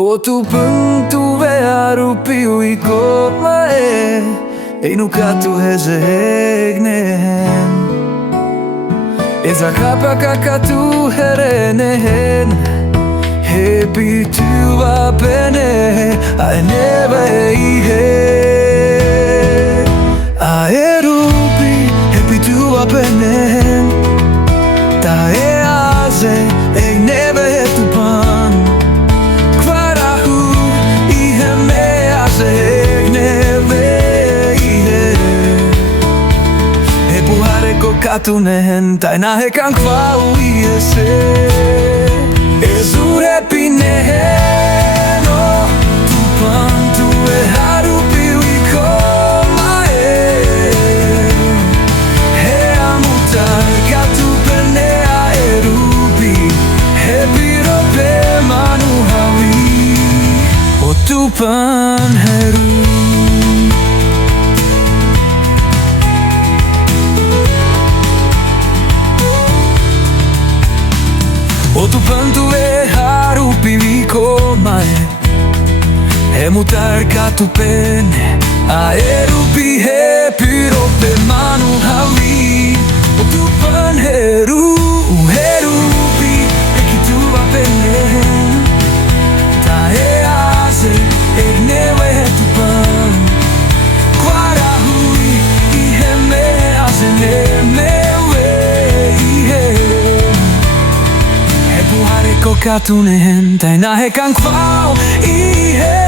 O Tupàn Tuweharupi Wiko mae Einu katu hezehegnen Eza hepy'a kakatu herenehen Hepy'a pene aeneva eihe Aerupi hepy'a penen Tae aze eineva Tupàn Kvarahu iheme aze eineva ihe Hepuhareko katunen tainahe kankvau iese Zezuz hepy'nehen O Tupàn Tuweharupi Wiko mae Hea mutar katu pene aerupi Hepy'a manu hawi O Tupàn heru O Tupàn Tuweharupi Wiko mae Mutar katu pene aerupi Hepy'a manu hawi O Tupàn herupi Hepy'a pene Tae aze einewe Tupàn Kvarahui iheme aze nemewe ihe Hepuhareko katunen tainahe kankvau ihe